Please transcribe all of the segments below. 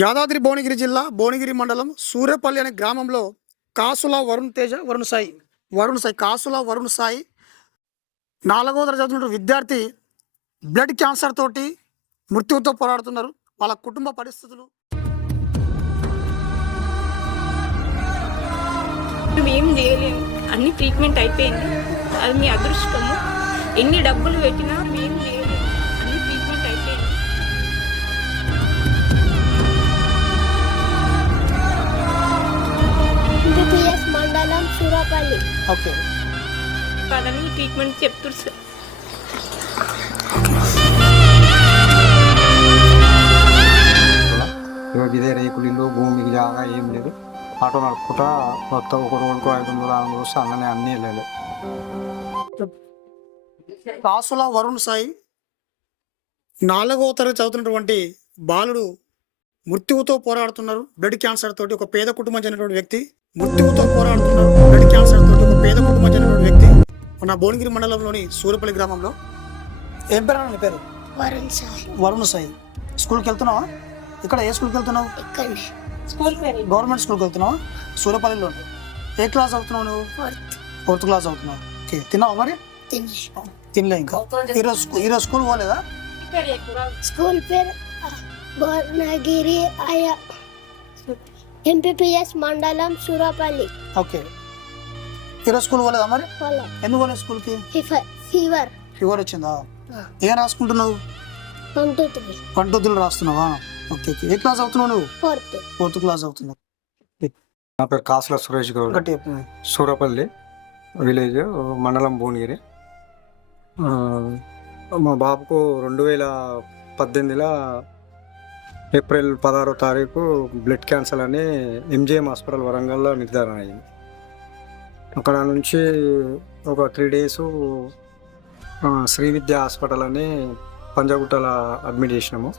యాదాద్రి భువనగిరి జిల్లా భువనగిరి మండలం సూర్యపల్లి అనే గ్రామంలో కాసుల వరుణ్ సాయి 4వ తరగతి చదువుతున్న విద్యార్థి బ్లడ్ క్యాన్సర్ తోటి మృత్యువుతో పోరాడుతున్నారు. వాళ్ళ కుటుంబ పరిస్థితులు ఏం చేయలేము, అన్ని ట్రీట్మెంట్ అయిపోయింది. అది మీ అదృష్టము. ఎన్ని డబ్బులు పెట్టినా మేము చేయలేము, అన్ని ట్రీట్మెంట్ అయిపోయింది. ఎంపీపీఎస్ మండలం సూరపల్లి. ఓకే వాళ్ళని ట్రీట్మెంట్ చెప్తారు సార్. ఇదే రేకులు ఇల్లు, భూమికి జాగా ఏం లేదు. ఆటో నడుపుకుంటా మొత్తం ఒక రోజుకు 500-600 వస్తే అన్ననే అన్నీ వెళ్ళాలి. కాసుల వరుణ్ సాయి 4వ తరగతి చదువుతున్నటువంటి బాలుడు మృత్యువుతో పోరాడుతున్నారు. బ్లడ్ క్యాన్సర్ తోటి ఒక పేద కుటుంబం చెందినటువంటి వ్యక్తి మన భువనగిరి మండలంలోని సూర్యపల్లి గ్రామంలో. ఏం పేరు నీ పేరు? వరుణ్ సాయి. స్కూల్కి వెళ్తున్నావా? ఇక్కడ ఏ స్కూల్కి వెళ్తున్నావు? గవర్నమెంట్ స్కూల్కి వెళ్తున్నావా? సూర్యపల్లిలో. ఏ క్లాస్ చదువుతున్నావు నువ్వు? 4th క్లాస్ చదువుతున్నావు. ఓకే, తిన్నావా మరి? తినలే ఇంకా. ఈరోజు స్కూల్ పోలేదా? స్కూల్ పేరు భువనగిరి ఎంపీపీఎస్ మండలం సూరపల్లి. ఓకే, ఈరోజు స్కూల్ పోలేదా మరి? ఎందుకు పోలేదు స్కూల్కి? ఫీవర్ వచ్చిందా? ఏం రాసుకుంటున్నావు? 1 2 3 రాస్తున్నావా? Okay okay. ఏ క్లాస్ అవుతున్నావు నువ్వు? 4th క్లాస్ అవుతున్నావు. నా పేరు కాసుల సురేష్ గౌడ్, సూరపల్లి విలేజ్, మండలం భువనగిరి. మా బాబుకు 2018లో ఏప్రిల్ 16వ తారీఖు బ్లడ్ క్యాన్సర్ అని ఎంజిఎం హాస్పిటల్ వరంగల్లో నిర్ధారణ అయింది. అక్కడ నుంచి ఒక 3 days శ్రీ విద్య హాస్పిటల్ అని పంజగుట్టలో అడ్మిట్ చేసినాము.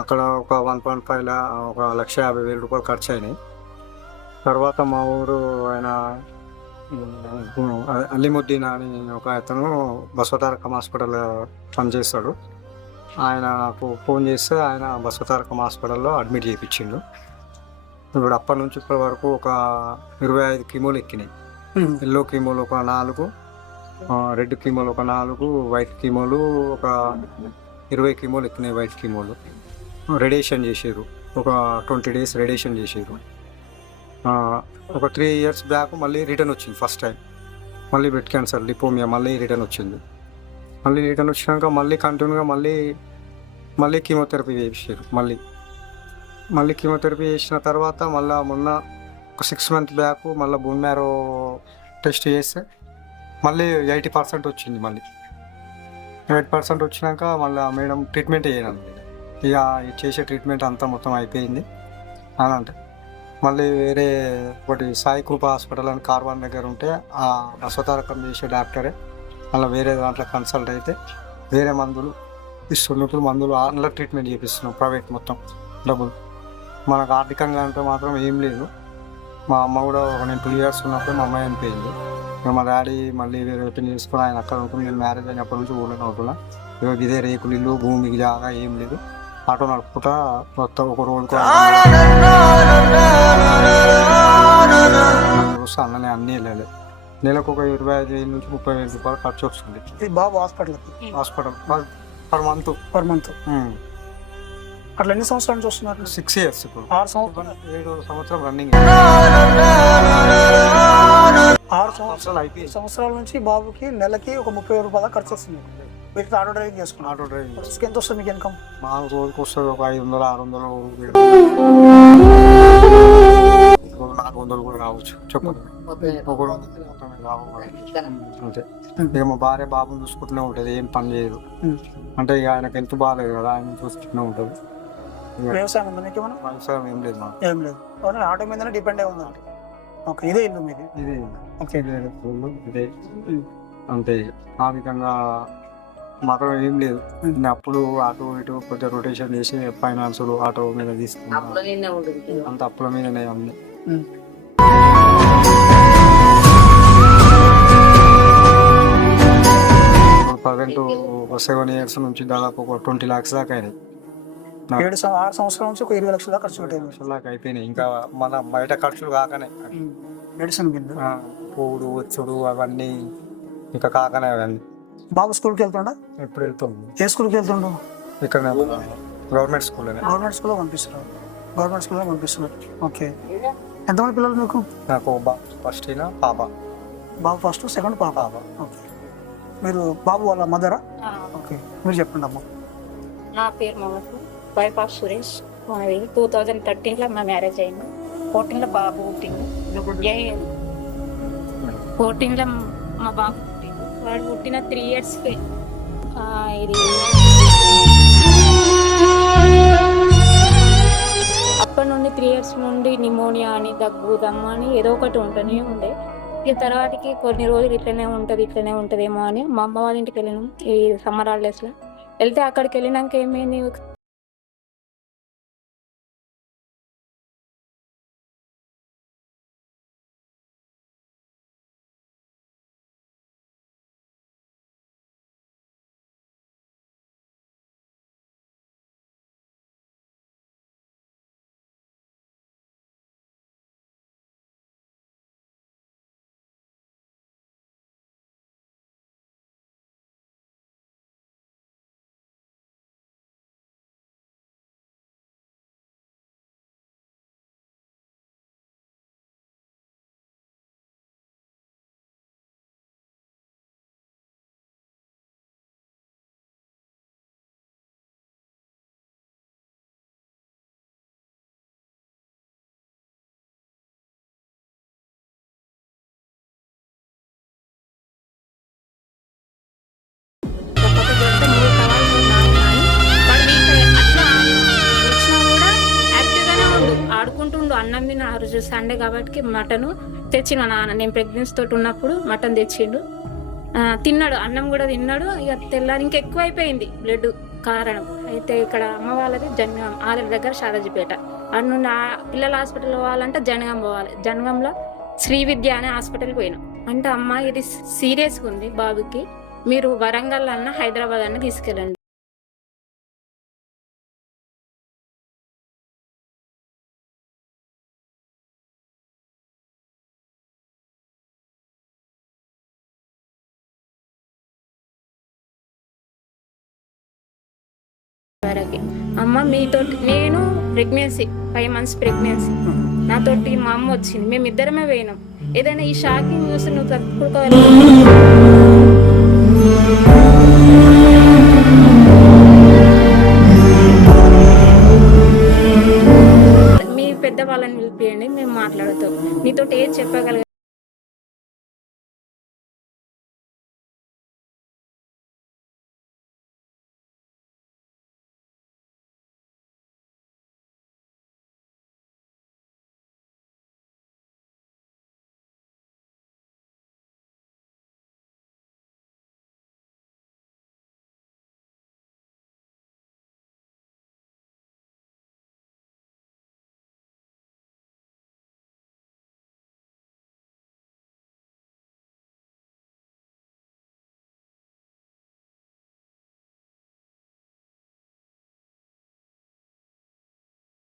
అక్కడ ఒక 1.5 ఒక 1,50,000 రూపాయలు ఖర్చు అయినాయి. తర్వాత మా ఊరు ఆయన అలీముద్దీన్ అని ఒక అతను బసవతారకం హాస్పిటల్ పనిచేస్తాడు. ఆయనకు ఫోన్ చేస్తే ఆయన బసవతారకం హాస్పిటల్లో అడ్మిట్ చేయించిండు. ఇప్పుడు అప్పటి నుంచి ఇప్పటి వరకు ఒక 25 కీమోలు ఎక్కినాయి. ఎల్లో కీమోలు ఒక 4, రెడ్ కీమోలు ఒక 4, వైట్ కీమోలు ఒక 20 కీమోలు ఎక్కినాయి. వైట్ కీమోలు రేడియేషన్ చేసారు, ఒక 20 days రేడియేషన్ చేసారు. ఒక 3 years బ్యాక్ మళ్ళీ రిటర్న్ వచ్చింది. ఫస్ట్ టైం మళ్ళీ బ్లడ్ క్యాన్సర్ లిపోమియా మళ్ళీ రిటర్న్ వచ్చింది. మళ్ళీ రిటర్న్ వచ్చినాక మళ్ళీ కంటిన్యూగా మళ్ళీ కీమోథెరపీ చేసారు. మళ్ళీ కీమోథెరపీ చేసిన తర్వాత మళ్ళీ మొన్న ఒక 6 months బ్యాక్ మళ్ళీ బోన్ మ్యారో టెస్ట్ చేస్తే మళ్ళీ 80% వచ్చింది. మళ్ళీ 80% వచ్చినాక మళ్ళీ మేడం ట్రీట్మెంట్ చేయడం, ఇక చేసే ట్రీట్మెంట్ అంతా మొత్తం అయిపోయింది అని అంటే మళ్ళీ వేరే ఒకటి సాయి కృప హాస్పిటల్ అని కార్వాన్ దగ్గర ఉంటే ఆ బసవతారకం చేసే డాక్టరే అలా వేరే దాంట్లో కన్సల్ట్ అయితే వేరే మందులు ఇస్తున్నట్లు మందులు అందులో ట్రీట్మెంట్ చేపిస్తున్నాం. ప్రైవేట్ మొత్తం డబ్బులు. మనకు ఆర్థికంగా అంటే మాత్రం ఏం లేదు. మా అమ్మ కూడా నేను 2 years ఉన్నప్పుడు మా అమ్మాయి అనిపోయింది. మా డాడీ మళ్ళీ వేరే ఓపెన్ చేసుకుని ఆయన అక్కడ ఉంటుంది. నేను మ్యారేజ్ అయినప్పటి నుంచి ఊళ్ళో ఉంటున్నా. ఇవాళ ఇదే రేకులు ఇల్లు, భూమికి జాగా ఏం లేదు. ఆటో నడుపుకుంటా మొత్తం ఒక రోజుకు వస్తే అన్ననే అన్నీ వెళ్ళాలి. నెలకు ఒక 25,000 నుంచి 30,000 రూపాయలు ఖర్చు వస్తుంది. బాబు హాస్పిటల్ పర్ మంత్. అట్లా ఎన్ని సంవత్సరాల నుంచి వస్తున్నారు? 6 years. ఇప్పుడు 6 సంవత్సరాలు, 7వ సంవత్సరం రన్నింగ్. 6 సంవత్సరాల నుంచి బాబుకి నెలకి ఒక 30,000 రూపాయల ఖర్చు వస్తుంది. వీటితో ఆటో డ్రైవింగ్ చేసుకున్నాను. ఆటో డ్రైవింగ్ ఎంత వస్తుంది మీకు ఇన్కమ్? మా రోజుకి వస్తుంది ఒక 500-600, 400 కూడా రావచ్చు. చెప్పండి, ఒక రోజు అంతే. ఇక మా భార్య బాబుని చూసుకుంటూనే ఉంటుంది, ఏం పని చేయదు. అంటే ఇక ఆయనకు ఎంత బాగాలేదు కదా, ఆయన చూసుకుంటూనే ఉంటుంది. వ్యవసాయం ఉందా మీకు? ఏమన్నా వ్యవసాయం ఏం లేదు మాకు. ఏం లేదు, ఆటో మీదనే డిపెండ్ అయి ఉందండి. ఓకే, ఇదే ఇల్లు మీది? ఇది ఓకే, ఇదే అంతే. ఆ విధంగా మాత్రం ఏం లేదు. అప్పుడు ఆటో ఇటు కొంచెం రొటేషన్ చేసి ఫైనాన్సులు ఆటో మీద తీసుకున్నాం. అంత అప్పుల మీదనే ఉంది. ప్రజెంట్ 7 years నుంచి దాదాపు ఒక 20 lakhs దాకా అయినాయి. 6 సంవత్సరాల నుంచి ఒక 20 లక్షల దాకా ఖర్చు పెట్టారు. లక్షలకు అయిపోయినాయి. ఇంకా మన బయట ఖర్చులు కాకనే మెడిసిన్ బిల్లు. పూడు వచ్చుడు అవన్నీ ఇంకా కాకనే అవన్నీ. బాబు స్కూల్కి వెళ్తుండా? ఎప్పుడు వెళ్తుంది? ఏ స్కూల్కి వెళ్తుండు? ఇక్కడ గవర్నమెంట్ స్కూల్. గవర్నమెంట్ స్కూల్లో పంపిస్తున్నారు. గవర్నమెంట్ స్కూల్లో పంపిస్తున్నారు. ఓకే. ఎంతమంది పిల్లలు మీకు? నాకు ఫస్ట్ పాప. బాబు ఫస్ట్, సెకండ్ పాప. ఓకే. మీరు బాబు వాళ్ళ మదరా? ఓకే. మీరు చెప్పండి అమ్మ. నా పేరు మమత, వైఫ్ ఆఫ్ సురేష్. 2013లో మా మ్యారేజ్ అయింది. 14లో బాబు పుట్టింది. 14లో మా బాబు పుట్టింది. వాడు పుట్టిన 3 ఇయర్స్కి ఇది అప్పటి నుండి 3 ఇయర్స్ నుండి నిమోనియా అని, దగ్గు, దమ్ము అని ఏదో ఒకటి ఉంటూనే ఉండే. ఇక తర్వాతకి కొన్ని రోజులు ఇట్లనే ఉంటుందేమో అని మా అమ్మ వాళ్ళ ఇంటికి వెళ్ళినాం ఈ సమ్మర్ హాలిడేస్లో. వెళ్తే అక్కడికి వెళ్ళినాక ఏమైంది, ఆడుకుంటుండు. అన్నం తిన ఆ రోజు సండే కాబట్టి మటన్ తెచ్చిన నాన్న, నేను ప్రెగ్నెన్సీ తోటి ఉన్నప్పుడు మటన్ తెచ్చిండు. తిన్నాడు, అన్నం కూడా తిన్నాడు. ఇక తెల్లారి ఇంకా ఎక్కువ అయిపోయింది బ్లడ్ కారణం. అయితే ఇక్కడ అమ్మ వాళ్ళది జనగాం, ఆలయ దగ్గర షాదాజీపేట. అటు నుండి పిల్లల హాస్పిటల్ పోవాలంటే జనగాం పోవాలి. జనగాంలో శ్రీ విద్య అనే హాస్పిటల్కి పోయినాం. అంటే అమ్మ ఇది సీరియస్గా ఉంది బాబుకి, మీరు వరంగల్ అన్న హైదరాబాద్ అన్న తీసుకెళ్ళండి. అమ్మ మీతోటి నేను ప్రెగ్నెన్సీ 5 months ప్రెగ్నెన్సీ, నాతోటి మా అమ్మ వచ్చింది, మేమిద్దరమే పోయినాం. ఏదైనా ఈ షాకింగ్ చూసి నువ్వు తట్టుకోవాలి. మీ పెద్దవాళ్ళని పిలిపియండి, మేము మాట్లాడతాం. నీతోటి ఏది చెప్పగల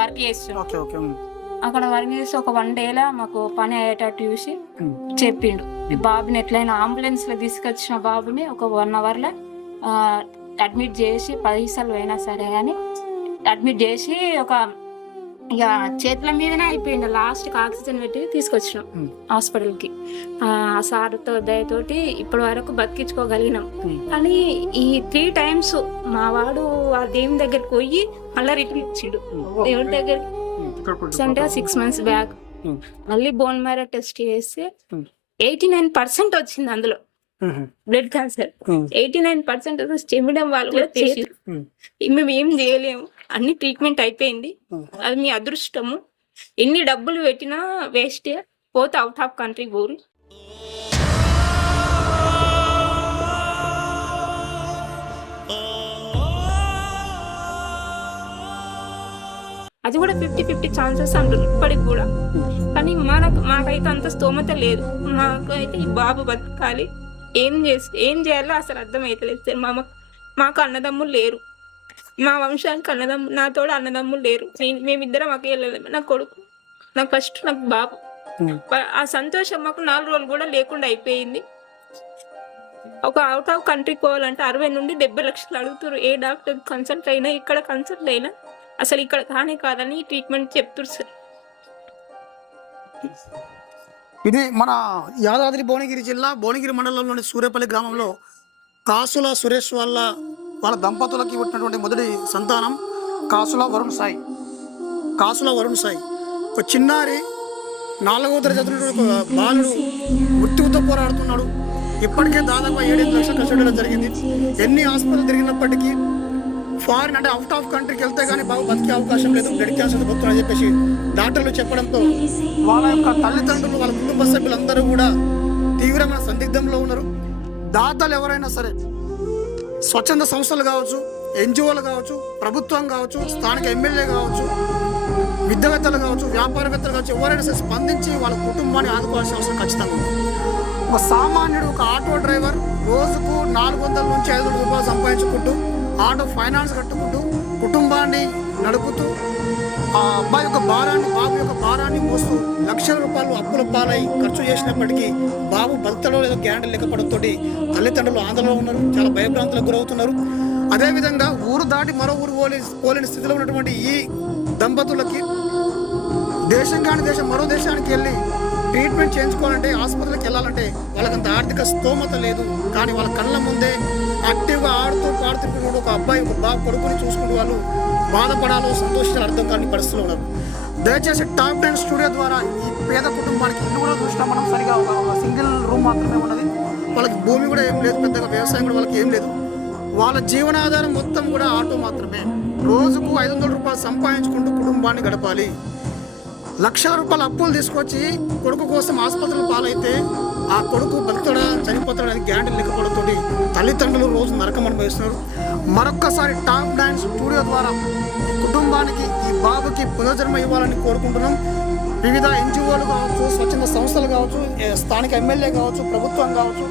వర్క్ చేస్తున్నాం. అక్కడ వర్క్ చేసి ఒక 1 dayలో మాకు పని అయ్యేటట్టు చూసి చెప్పిండు. బాబుని ఎట్లయినా అంబులెన్స్ లో తీసుకొచ్చిన బాబుని ఒక 1 hourలో అడ్మిట్ చేసి 10 పైసలు అయినా సరే కానీ అడ్మిట్ చేసి ఒక ఇక చేతుల మీదనే అయిపోయింది. లాస్ట్కి ఆక్సిజన్ పెట్టి తీసుకొచ్చినాం హాస్పిటల్కి. ఆ సార్తో దయతోటి ఇప్పటి వరకు బతికించుకోగలిగినాం. కానీ ఈ 3 times మా వాడు ఆ దేవుని దగ్గరికి పోయి మళ్ళీ రిటర్న్ ఇచ్చిండు. దేవుడి దగ్గరికి అంటే 6 months బ్యాక్ మళ్ళీ బోన్ మ్యారో టెస్ట్ చేస్తే 89% వచ్చింది. అందులో బ్లడ్ క్యాన్సర్ 89% చెమిడం వాళ్ళు కూడా చేసి మేము ఏం చేయలేము, అన్ని ట్రీట్మెంట్ అయిపోయింది. అది మీ అదృష్టము. ఎన్ని డబ్బులు పెట్టినా వేస్ట్, పోతే అవుట్ ఆఫ్ కంట్రీ పోరు. అది కూడా 50-50 ఛాన్సెస్ అంటున్నారు ఇప్పటికి కూడా. కానీ మాకైతే అంత స్తోమత లేదు. మాకు అయితే ఈ బాబు బతకాలి, ఏం చేయాలో అసలు అర్థమైతలేదు సార్. మాకు అన్నదమ్ములు లేరు. మా వంశానికి అన్నదమ్ము నాతోడు అన్నదమ్ములు లేరు. మేమిద్దరం ఒకే వెళ్ళలేము. నా కొడుకు నాకు ఫస్ట్ నాకు బాబు. ఆ సంతోషం మాకు 4 రోజులు కూడా లేకుండా అయిపోయింది. ఒక అవుట్ ఆఫ్ కంట్రీకి పోవాలంటే 60 నుండి 70 లక్షలు అడుగుతారు. ఏ డాక్టర్ కన్సల్ట్ అయినా ఇక్కడ కన్సల్ట్ అయినా అసలు ఇక్కడ కానే కాదని ట్రీట్మెంట్ చెప్తారు సార్. ఇది మన యాదాద్రి భువనగిరి జిల్లా భువనగిరి మండలంలోని సూర్యపల్లి గ్రామంలో కాసుల సురేష్ వాళ్ళ దంపతులకి పుట్టినటువంటి మొదటి సంతానం కాసుల వరుణ్ సాయి. ఒక చిన్నారి 4వ తరగతి చదువుతున్న ఒక బాలుడు మృత్యువుతో పోరాడుతున్నాడు. ఇప్పటికే దాదాపు 7 లక్షలు ఖర్చు పెట్టడం జరిగింది. ఎన్ని హాస్పిటల్ తిరిగినప్పటికీ ఫారిన్ అంటే అవుట్ ఆఫ్ కంట్రీకి వెళ్తే కానీ బాగా బతికే అవకాశం లేదు, బ్లడ్ క్యాన్సర్ పోతుందని చెప్పేసి డాక్టర్లు చెప్పడంతో వాళ్ళ యొక్క తల్లిదండ్రులు వాళ్ళ కుటుంబ సభ్యులందరూ కూడా తీవ్రమైన సందిగ్ధంలో ఉన్నారు. దాతలు ఎవరైనా సరే, స్వచ్ఛంద సంస్థలు కావచ్చు, ఎన్జిఓలు కావచ్చు, ప్రభుత్వం కావచ్చు, స్థానిక ఎమ్మెల్యే కావచ్చు, విద్యావేత్తలు కావచ్చు, వ్యాపారవేత్తలు కావచ్చు, ఎవరైనా సరే స్పందించి వాళ్ళ కుటుంబాన్ని ఆదుకోవాల్సిన అవసరం ఖచ్చితంగా ఉంది. ఒక సామాన్యుడు, ఒక ఆటో డ్రైవర్ రోజుకు 400 నుంచి 500 రూపాయలు సంపాదించుకుంటూ ఆటో ఫైనాన్స్ కట్టుకుంటూ కుటుంబాన్ని నడుపుతూ ఆ అబ్బాయి యొక్క భారాన్ని, బాబు యొక్క భారాన్ని మోస్తూ లక్షల రూపాయలు అప్పుల పాలై ఖర్చు చేసినప్పటికీ బాబు బతుకుతాడో లేదో గ్యారంటీ లేకపోవడంతో తల్లిదండ్రులు ఆందోళనలో ఉన్నారు, చాలా భయభ్రాంతులకు గురవుతున్నారు. అదేవిధంగా ఊరు దాటి మరో ఊరు పోలేని స్థితిలో ఉన్నటువంటి ఈ దంపతులకి దేశం కాని దేశం మరో దేశానికి వెళ్ళి ట్రీట్మెంట్ చేయించుకోవాలంటే, ఆసుపత్రికి వెళ్ళాలంటే వాళ్ళకంత ఆర్థిక స్తోమత లేదు. కానీ వాళ్ళ కళ్ళ ముందే యాక్టివ్గా ఆడుతూ పాడుతూ ఒక అబ్బాయి, ఒక బాబు కొడుకుని చూసుకుంటూ వాళ్ళు బాధపడాలో సంతోషించాలి అర్థం కాని పరిస్థితులు ఉన్నారు. దయచేసి టాప్ 10 స్టూడియో ద్వారా ఈ పేద కుటుంబానికి ఇల్లు కూడా చూసినా మనం సరిగా ఒక సింగిల్ రూమ్ మాత్రమే ఉన్నది. వాళ్ళకి భూమి కూడా ఏం లేదు, పెద్దగా వ్యవసాయం కూడా వాళ్ళకి ఏం లేదు. వాళ్ళ జీవనాధారం మొత్తం కూడా ఆటో మాత్రమే. రోజుకు 500 రూపాయలు సంపాదించుకుంటూ కుటుంబాన్ని గడపాలి. లక్షల రూపాయల అప్పులు తీసుకొచ్చి కొడుకు కోసం ఆసుపత్రులు పాలైతే ఆ కొడుకు బతుకుతాడా చనిపోతాడా అని గ్యారంటీ లేకపోవడంతో తల్లిదండ్రులు రోజు నరకం అనుభవిస్తున్నారు. మరొక్కసారి టాప్ 9 స్టూడియో ద్వారా ఈ కుటుంబానికి, ఈ బాబుకి పునర్జన్మ ఇవ్వాలని కోరుకుంటున్నాం. వివిధ ఎన్జిఓలు కావచ్చు, స్వచ్ఛంద సంస్థలు కావచ్చు, స్థానిక ఎమ్మెల్యే కావచ్చు, ప్రభుత్వం కావచ్చు,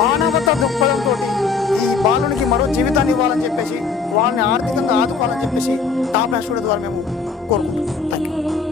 మానవతా దృక్పథంతో ఈ బాలునికి మరో జీవితాన్ని ఇవ్వాలని చెప్పేసి, వాళ్ళని ఆర్థికంగా ఆదుకోవాలని చెప్పేసి టాప్ 9 స్టూడియో ద్వారా మేము కోరుకుంటున్నాం. Thank you.